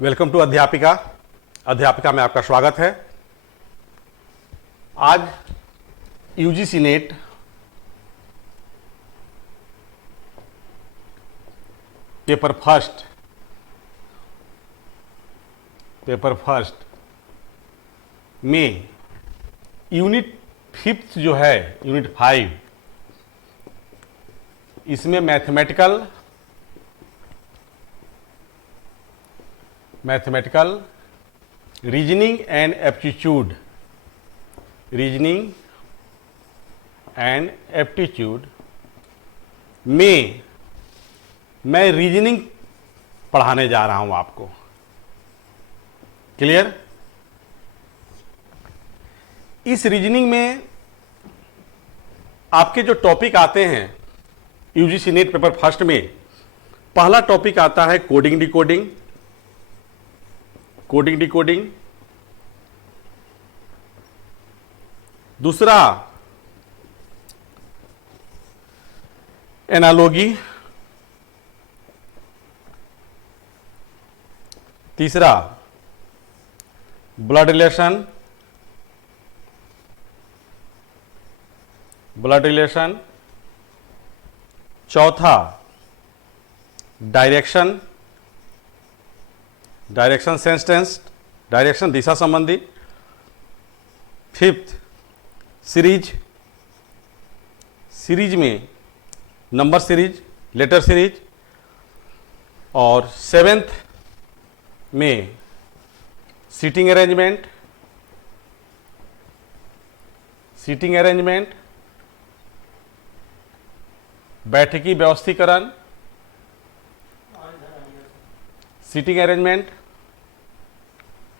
Welcome to अध्यापिका। अध्यापिका में आपका स्वागत है। आज यूजीसी नेट पेपर फर्स्ट में यूनिट 5 जो है, यूनिट 5, इसमें मैथमेटिकल रीजनिंग एंड एप्टीट्यूड में मैं रीजनिंग पढ़ाने जा रहा हूं आपको। क्लियर? इस रीजनिंग में आपके जो टॉपिक आते हैं यूजीसी नेट पेपर फर्स्ट में, पहला टॉपिक आता है कोडिंग डिकोडिंग। दूसरा एनालॉजी। तीसरा ब्लड रिलेशन। चौथा डायरेक्शन सेंस, डायरेक्शन दिशा संबंधी। फिफ्थ सीरीज में नंबर सीरीज, लेटर सीरीज। और सेवेंथ में सीटिंग अरेंजमेंट, बैठकी व्यवस्थीकरण, सीटिंग अरेंजमेंट।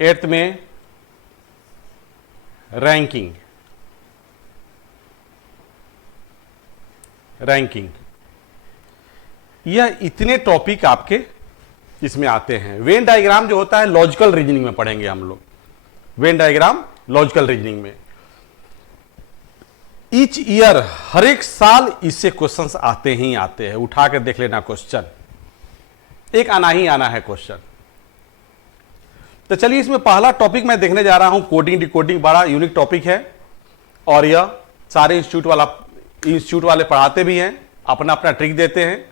एट्थ में रैंकिंग। यह इतने टॉपिक आपके इसमें आते हैं। वेन डायग्राम जो होता है लॉजिकल रीजनिंग में पढ़ेंगे हम लोग। वेन डायग्राम लॉजिकल रीजनिंग में ईच ईयर, हर एक साल इससे क्वेश्चंस आते ही आते हैं। उठा कर देख लेना, क्वेश्चन एक आना ही आना है क्वेश्चन। तो चलिए, इसमें पहला टॉपिक मैं देखने जा रहा हूं कोडिंग डिकोडिंग। बड़ा यूनिक टॉपिक है और यह सारे इंस्टीट्यूट वाले पढ़ाते भी हैं, अपना अपना ट्रिक देते हैं।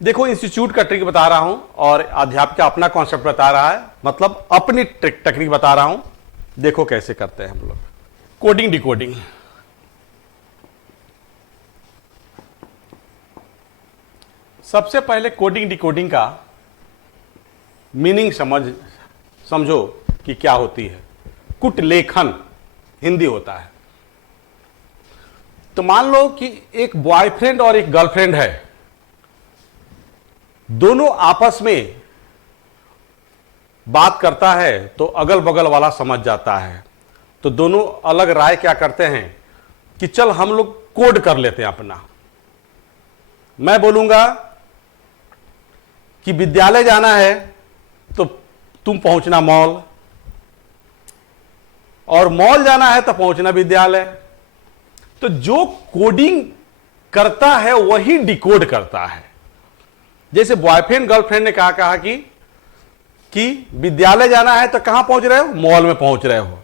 देखो, इंस्टीट्यूट का ट्रिक बता रहा हूं और अध्यापिका अपना कॉन्सेप्ट बता रहा है, मतलब अपनी टेक्निक बता रहा हूं। देखो कैसे करते हैं हम लोग कोडिंग डिकोडिंग। सबसे पहले कोडिंग डिकोडिंग का मीनिंग समझो कि क्या होती है। कुट लेखन हिंदी होता है। तो मान लो कि एक बॉयफ्रेंड और एक गर्लफ्रेंड है, दोनों आपस में बात करता है तो अगल बगल वाला समझ जाता है। तो दोनों अलग राय क्या करते हैं कि चल हम लोग कोड कर लेते हैं अपना। मैं बोलूंगा कि विद्यालय जाना है तो तुम पहुंचना मॉल, और मॉल जाना है तो पहुंचना विद्यालय। तो जो कोडिंग करता है वही डिकोड करता है। जैसे बॉयफ्रेंड गर्लफ्रेंड ने कहा कि विद्यालय जाना है तो कहां पहुंच रहे हो? मॉल में पहुंच रहे हो।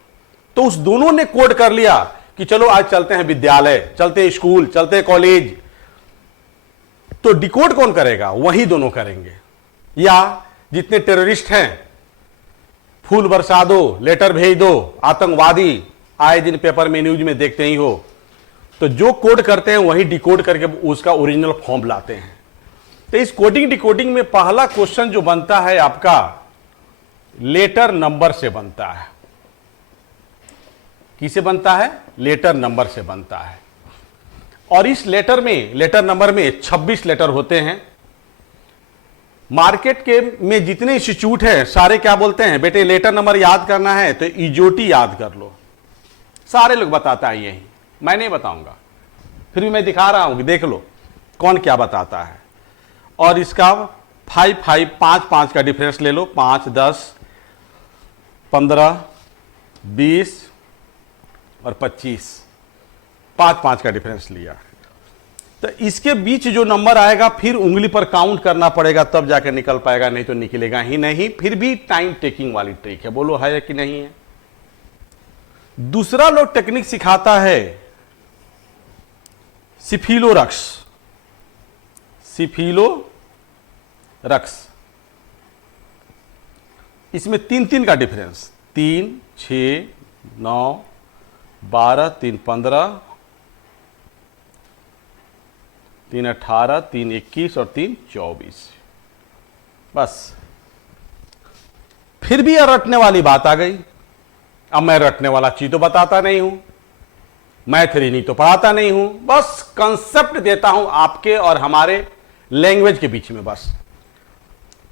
तो उस दोनों ने कोड कर लिया कि चलो आज चलते हैं विद्यालय, चलते हैं स्कूल, चलते हैं कॉलेज। तो डिकोड कौन करेगा? वही दोनों करेंगे। या जितने टेररिस्ट हैं, फूल बरसा दो, लेटर भेज दो, आतंकवादी आए दिन पेपर में न्यूज में देखते ही हो। तो जो कोड करते हैं वही डिकोड करके उसका ओरिजिनल फॉर्म लाते हैं। तो इस कोडिंग डिकोडिंग में पहला क्वेश्चन जो बनता है आपका लेटर नंबर से बनता है। किसे बनता है? लेटर नंबर से बनता है। और इस लेटर नंबर में 26 लेटर होते हैं। मार्केट के में जितने इंस्टीट्यूट हैं सारे क्या बोलते हैं, बेटे लेटर नंबर याद करना है तो इजोटी याद कर लो। सारे लोग बताता है यही, मैं नहीं बताऊंगा, फिर भी मैं दिखा रहा हूं कि देख लो कौन क्या बताता है। और इसका 5 का डिफरेंस ले लो। 5, 10, 15, 20 और 25, 5 का डिफरेंस लिया। तो इसके बीच जो नंबर आएगा फिर उंगली पर काउंट करना पड़ेगा, तब जाकर निकल पाएगा, नहीं तो निकलेगा ही नहीं। फिर भी टाइम टेकिंग वाली ट्रिक है, बोलो है कि नहीं है। दूसरा लोग टेक्निक सिखाता है सिफिलोरक्स। सिफिलोरक्स, इसमें 3 का डिफरेंस, 3, 6, 9, 12, 3, 15, 3, 18, 3, 21 और 3, 24। बस फिर भी रटने वाली बात आ गई। अब मैं रटने वाला चीज तो बताता नहीं हूं, मैथ रीजनिंग तो पढ़ाता नहीं हूं, बस कंसेप्ट देता हूं आपके और हमारे लैंग्वेज के बीच में। बस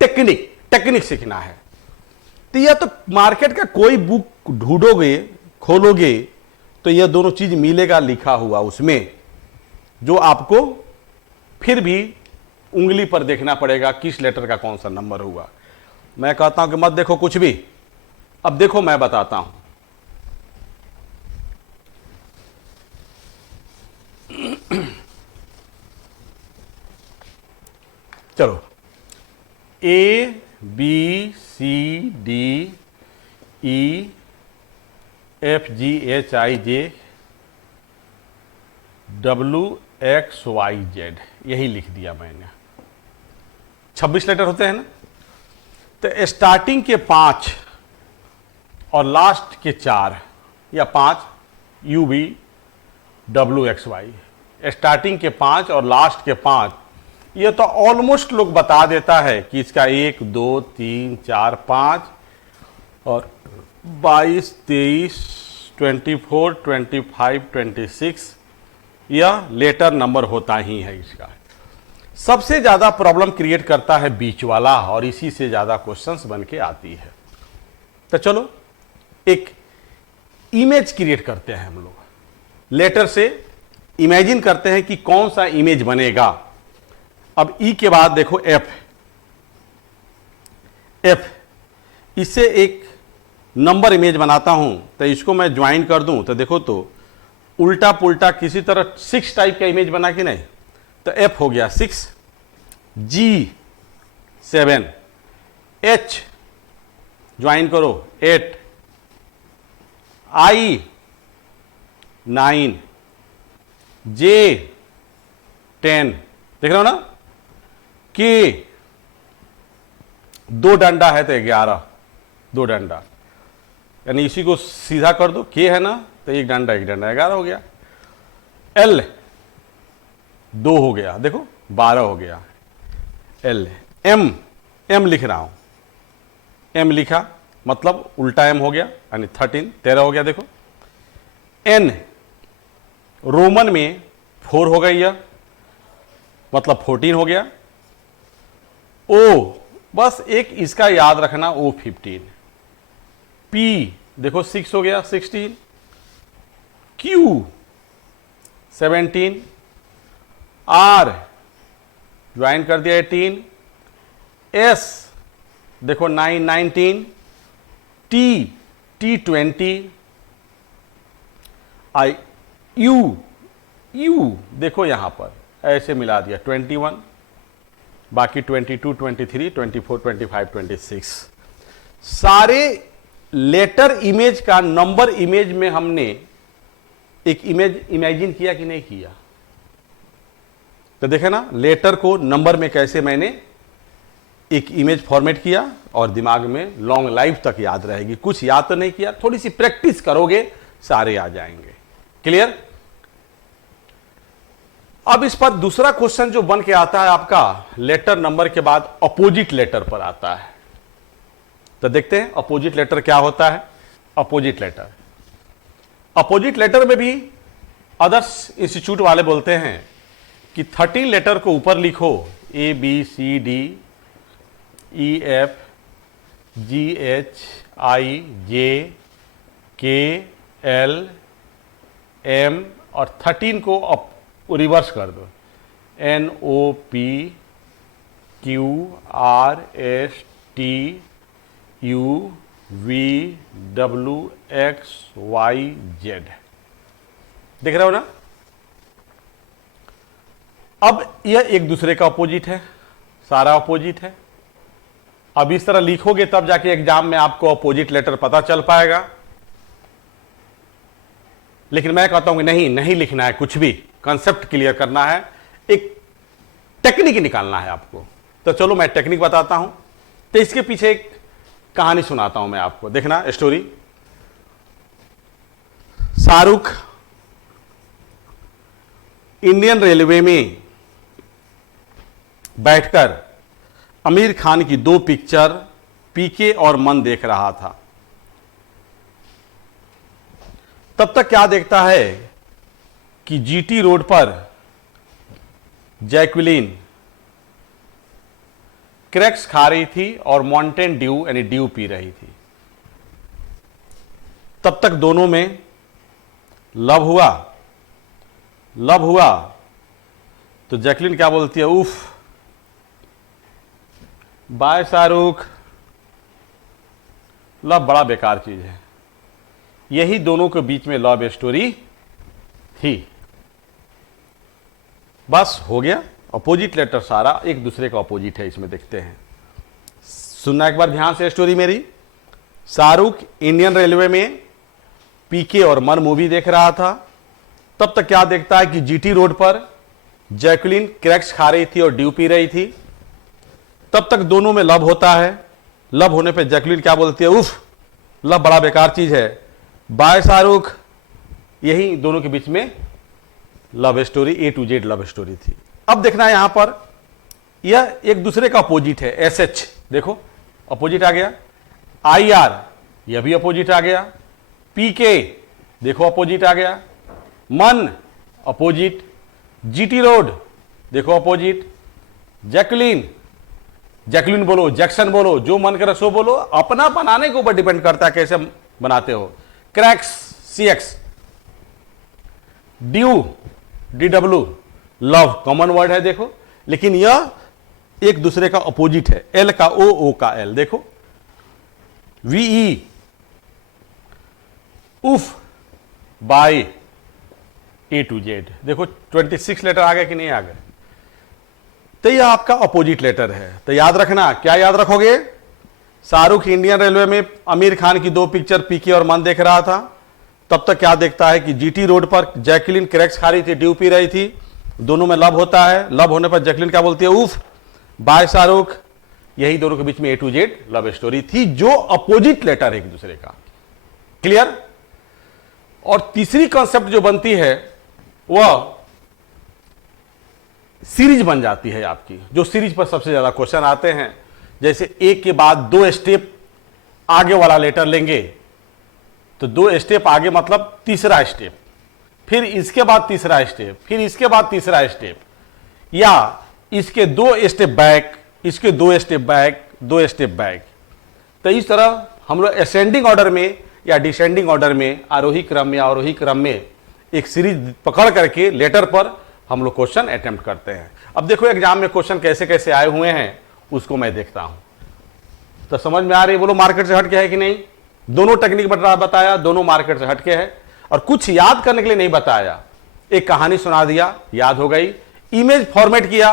टेक्निक सीखना है। तो यह तो मार्केट का कोई बुक ढूंढोगे, खोलोगे तो यह दोनों चीज मिलेगा लिखा हुआ उसमें, जो आपको फिर भी उंगली पर देखना पड़ेगा किस लेटर का कौन सा नंबर हुआ। मैं कहता हूं कि मत देखो कुछ भी, अब देखो मैं बताता हूं। चलो, A B C D E F G H I J W X Y Z, यही लिख दिया मैंने। 26 लेटर होते हैं ना, तो स्टार्टिंग के 5 और लास्ट के 4 या 5 U V W X Y, starting के 5 और लास्ट के 5, ये तो ऑलमोस्ट लोग बता देता है कि इसका 1, 2, 3, 4, 5 और 22, 23, 24, 25, 26 यह लेटर नंबर होता ही है इसका। सबसे ज्यादा प्रॉब्लम क्रिएट करता है बीच वाला, और इसी से ज्यादा क्वेश्चंस बन के आती है। तो चलो एक इमेज क्रिएट करते हैं हम लोग, लेटर से इमेजिन करते हैं कि कौन सा इमेज बनेगा। अब ई के बाद देखो एफ, इससे एक नंबर इमेज बनाता हूं, तो इसको मैं ज्वाइन कर दूं तो देखो तो उल्टा पुल्टा किसी तरह 6 टाइप का इमेज बना कि नहीं। तो एफ हो गया 6, जी 7, एच ज्वाइन करो 8, आई 9, जे 10, देख रहे हो ना। के 2 डंडा है तो 11, 2 डंडा, यानी इसी को सीधा कर दो, के है ना तो 1 डंडा 11 हो गया। एल 2 हो गया, देखो 12 हो गया। एल, एम लिख रहा हूं, एम लिखा मतलब उल्टा एम हो गया, यानी 13 हो गया। देखो एन रोमन में 4 हो गई, यह मतलब 14 हो गया। ओ बस एक इसका याद रखना, ओ 15। पी देखो 6 हो गया, 16। क्यू 17, आर ज्वाइन कर दिया 18, एस देखो 9, 19, टी 20, आई यू देखो यहां पर ऐसे मिला दिया 21, बाकी 22, 23, 24, 25, 26। सारे लेटर इमेज का नंबर इमेज में हमने एक इमेज इमेजिन किया कि नहीं किया। तो देखे ना लेटर को नंबर में कैसे मैंने एक इमेज फॉर्मेट किया, और दिमाग में लॉन्ग लाइफ तक याद रहेगी। कुछ याद तो नहीं किया, थोड़ी सी प्रैक्टिस करोगे सारे आ जाएंगे। क्लियर। अब इस पर दूसरा क्वेश्चन जो बन के आता है आपका, लेटर नंबर के बाद अपोजिट लेटर पर आता है। तो देखते हैं अपोजिट लेटर क्या होता है। अपोजिट लेटर में भी अदर्स इंस्टीट्यूट वाले बोलते हैं कि 13 लेटर को ऊपर लिखो, A B C D E F G H I J K L M, और 13 को रिवर्स कर दो, N O P Q R S T U V W X Y Z. देख रहे हो ना। अब यह एक दूसरे का अपोजिट है, सारा अपोजिट है। अब इस तरह लिखोगे तब जाके एग्जाम में आपको अपोजिट लेटर पता चल पाएगा। लेकिन मैं कहता हूं कि नहीं, नहीं लिखना है, कुछ भी कंसेप्ट क्लियर करना है, एक टेक्निक निकालना है आपको। तो चलो मैं टेक्निक बताता हूं। तो इसके पीछे एक कहानी सुनाता हूं मैं आपको, देखना स्टोरी। शाहरुख इंडियन रेलवे में बैठकर आमिर खान की 2 पिक्चर पीके और मन देख रहा था। तब तक क्या देखता है कि जीटी रोड पर जैक्विलीन क्रैक्स खा रही थी और माउंटेन ड्यू यानी ड्यू पी रही थी। तब तक दोनों में लव हुआ तो जैक्लिन क्या बोलती है, उफ, बाय शाहरुख, लव बड़ा बेकार चीज है। यही दोनों के बीच में लव स्टोरी थी। बस हो गया, अपोजिट लेटर सारा एक दूसरे का अपोजिट है। इसमें देखते हैं, सुनना एक बार ध्यान से स्टोरी मेरी। शाहरुख इंडियन रेलवे में पीके और मन मूवी देख रहा था। तब तक क्या देखता है कि जीटी रोड पर जैक्लिन क्रैक्स खा रही थी और ड्यू पी रही थी। तब तक दोनों में लव होता है। लव होने पे जैक्लिन क्या बोलती है, उफ, लव बड़ा बेकार चीज है, बाय शाहरुख। यही दोनों के बीच में love story, A to Z love story थी। अब देखना है यहां पर, यह एक दूसरे का अपोजिट है। SH देखो अपोजिट आ गया, IR यह भी अपोजिट आ गया, PK देखो अपोजिट आ गया, मन अपोजिट, GT रोड देखो अपोजिट, जैक्लिन बोलो, जैक्सन बोलो, जो मन करे सो बोलो, अपना बनाने के ऊपर डिपेंड करता है कैसे बनाते हो। Cracks CX, due DW, love common word है देखो, लेकिन यह एक दूसरे का अपोजिट है। L का O का L देखो, VE, उफ, बाय, A to Z देखो 26 लेटर आ गए कि नहीं आ गए। तो यह आपका अपोजिट लेटर है। तो याद रखना, क्या याद रखोगे, शाहरुख इंडियन रेलवे में आमिर खान की 2 पिक्चर पीके और मन देख रहा था। तब तक क्या देखता है कि जीटी रोड पर जैक्लिन क्रैक्स खा रही थी, ड्यू पी रही थी। दोनों में लव होता है। लव होने पर जैक्लिन क्या बोलती है, उफ, बाय शाहरुख। यही दोनों के बीच में A to Z love story थी, जो अपोजिट लेटर है एक दूसरे का। क्लियर। और तीसरी कॉन्सेप्ट जो बनती है वह सीरीज बन जाती है आपकी, जो सीरीज पर सबसे ज्यादा क्वेश्चन आते हैं। जैसे एक के बाद 2 स्टेप आगे वाला लेटर लेंगे, तो 2 स्टेप आगे मतलब तीसरा स्टेप, फिर इसके बाद तीसरा स्टेप, फिर इसके बाद तीसरा स्टेप, या इसके 2 स्टेप बैक, इसके 2 स्टेप बैक, 2 स्टेप बैक। तो इस तरह हम लोग असेंडिंग ऑर्डर में या डिसेंडिंग ऑर्डर में, आरोही क्रम में, अवरोही क्रम में एक सीरीज पकड़ करके लेटर पर हम लोग क्वेश्चन अटेम्प्ट करते हैं। अब देखो एग्जाम में क्वेश्चन कैसे कैसे आए हुए हैं उसको मैं देखता हूं। तो समझ में आ रही है, बोलो मार्केट से हटके है कि नहीं। दोनों टेक्निक बताया, दोनों मार्केट से हटके है, और कुछ याद करने के लिए नहीं बताया। एक कहानी सुना दिया, याद हो गई, इमेज फॉर्मेट किया,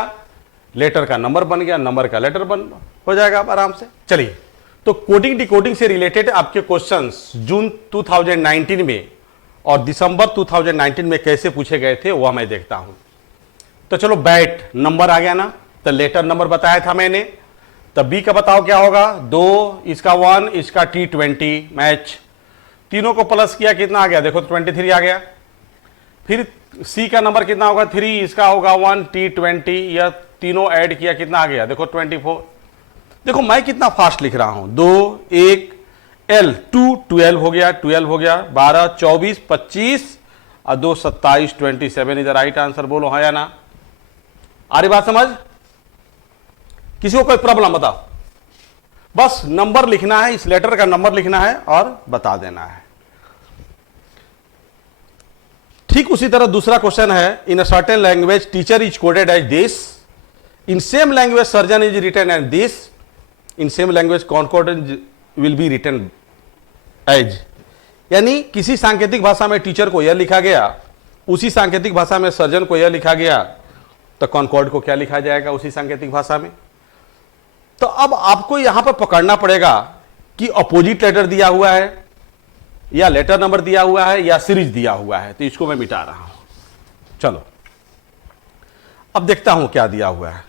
लेटर का नंबर बन गया, नंबर का लेटर बन हो जाएगा आराम से। चलिए, तो कोडिंग डिकोडिंग से रिलेटेड आपके क्वेश्चंस जून 2019 में और दिसंबर 2019 में कैसे पूछे गए थे वह मैं देखता हूं। तो चलो, बैट नंबर आ गया ना, तो लेटर नंबर बताया था मैंने। तब बी का बताओ क्या होगा, 2, इसका 1, इसका T20 मैच, तीनों को प्लस किया कितना आ गया, देखो 23 आ गया। फिर सी का नंबर कितना होगा, 3, इसका होगा 1, T20, यह तीनों ऐड किया कितना आ गया, देखो 24। देखो मैं कितना फास्ट लिख रहा हूं, 2, 1, L 2, 12 हो गया, 12 हो गया, 12, 24, 25 और 2, 27, 27 इधर राइट आंसर। बोलो हाँ या ना, आ रही बात समझ। किसी को कोई प्रॉब्लम बताओ, बस नंबर लिखना है, इस लेटर का नंबर लिखना है और बता देना है। ठीक उसी तरह दूसरा क्वेश्चन है, in a certain language teacher is coded as this, in same language surgeon is written as this, in same language concordance will be written as. यानी किसी सांकेतिक भाषा में टीचर को यह लिखा गया, उसी सांकेतिक भाषा में सर्जन को यह लिखा गया, तो कॉनकॉर्ड को क्या लिखा जाएगा उसी सांकेतिक भाषा में। तो अब आपको यहां पर पकड़ना पड़ेगा कि अपोजिट लेटर दिया हुआ है या लेटर नंबर दिया हुआ है या सीरीज दिया हुआ है। तो इसको मैं मिटा रहा हूं। चलो अब देखता हूं क्या दिया हुआ है।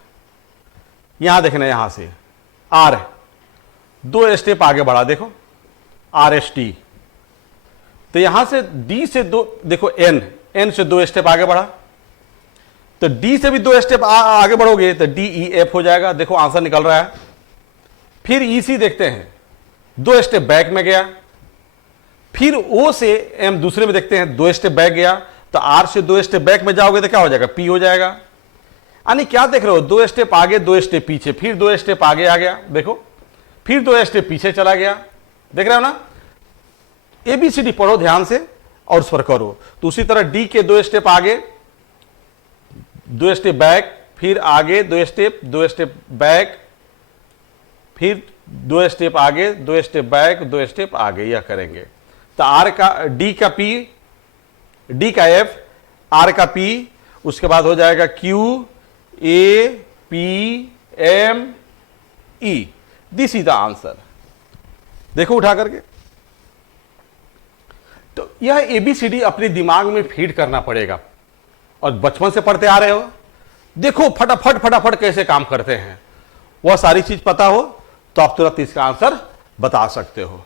यहां देखना, यहां से आर 2 स्टेप आगे बढ़ा, देखो RST। तो यहां से डी से 2, देखो एन से 2 स्टेप आगे बढ़ा, तो डी से भी 2 स्टेप आगे बढ़ोगे तो DEF हो जाएगा। देखो आंसर निकल रहा है। फिर EC देखते हैं, 2 स्टेप बैक में गया। फिर O से M दूसरे में देखते हैं, 2 स्टेप बैक गया। तो R से 2 स्टेप बैक में जाओगे तो क्या हो जाएगा, P हो जाएगा। यानी क्या देख रहे हो, 2 स्टेप आगे 2 स्टेप पीछे, फिर 2 स्टेप आगे आ गया, देखो फिर 2 स्टेप पीछे चला गया। देख रहे हो ना, ABCD पढ़ो ध्यान से और उस पर करो। तो उसी तरह D के 2 स्टेप आगे 2 स्टेप बैक, फिर आगे 2 स्टेप बैक, फिर 2 स्टेप आगे 2 स्टेप बैक 2 स्टेप आगे, यह करेंगे। तो R का D का P, D का F, R का P, उसके बाद हो जाएगा Q A P M E। This is the answer. देखो उठा करके। तो यह ABCD अपने दिमाग में फीड करना पड़ेगा और बचपन से पढ़ते आ रहे हो। देखो फटाफट फटाफट कैसे काम करते हैं, वह सारी चीज पता हो तो आप तुरंत इसका आंसर बता सकते हो।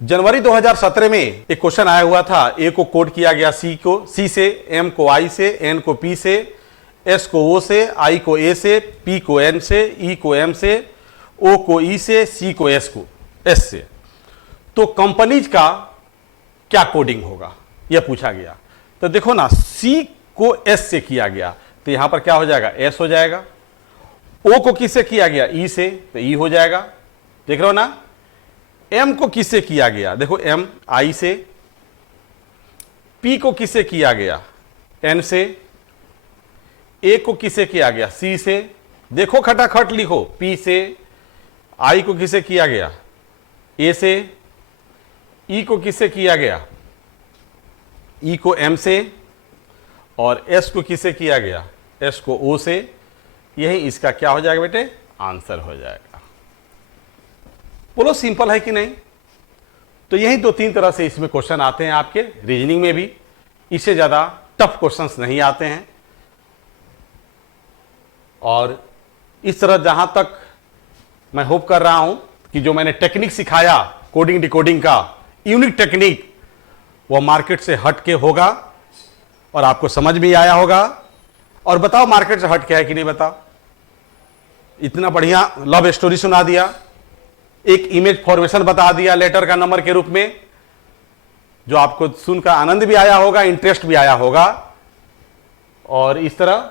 जनवरी 2017 में एक क्वेश्चन आया हुआ था। ए को कोड किया गया C से, M को I से, N को P से, S को O से, I को A से, P को N से, E को M से, O को E से, C को S से। तो कंपनीज का क्या कोडिंग होगा यह पूछा गया। तो देखो ना, C को S से किया गया तो यहां पर क्या हो जाएगा, S हो जाएगा। O को किससे किया गया, E से, तो E हो जाएगा। देख रहे हो ना। M को किससे किया गया, देखो M I से। P को किससे किया गया, N से। A को किससे किया गया, C से। देखो खटाखट लिखो, P से। I को किससे किया गया, A से। E को किससे किया गया, E को M से। और S को किससे किया गया, S को O से। यही इसका क्या हो जाएगा बेटे, आंसर हो जाएगा। बोलो सिंपल है कि नहीं। तो यही 2-3 तरह से इसमें क्वेश्चन आते हैं आपके रीजनिंग में भी। इससे ज्यादा टफ क्वेश्चंस नहीं आते हैं। और इस तरह जहां तक मैं होप कर रहा हूं कि जो मैंने टेक्निक सिखाया कोडिंग डिकोडिंग का, यूनिक टेक्निक, वह मार्केट से हट के होगा और आपको समझ भी आया होगा। और बताओ मार्केट से हट के है कि नहीं, बताओ। इतना बढ़िया लव स्टोरी सुना दिया, एक इमेज फॉर्मेशन बता दिया लेटर का नंबर के रूप में, जो आपको सुनकर आनंद भी आया होगा, इंटरेस्ट भी आया होगा। और इस तरह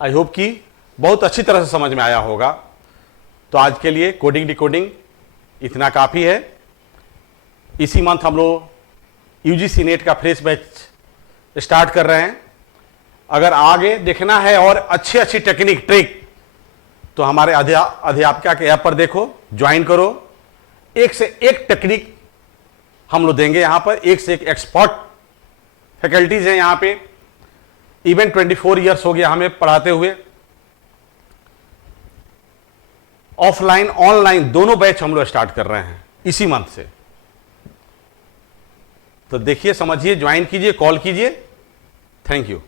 आई होप कि बहुत अच्छी तरह से समझ में आया होगा। तो आज के लिए कोडिंग डिकोडिंग इतना काफी है। इसी मंथ हम लोग UGC नेट का फ्रेश बैच स्टार्ट कर रहे हैं। अगर आगे देखना है और अच्छी अच्छी टेक्निक ट्रिक, तो हमारे अध्यापिका के ऐप पर देखो, ज्वाइन करो। एक से एक टेक्निक हम लोग देंगे यहां पर, एक से एक एक्सपर्ट फैकल्टीज हैं यहां पे। इवन 24 ईयर्स हो गया हमें पढ़ाते हुए। ऑफलाइन ऑनलाइन दोनों बैच हम लोग स्टार्ट कर रहे हैं इसी मंथ से। तो देखिए, समझिए, ज्वाइन कीजिए, कॉल कीजिए। Thank you.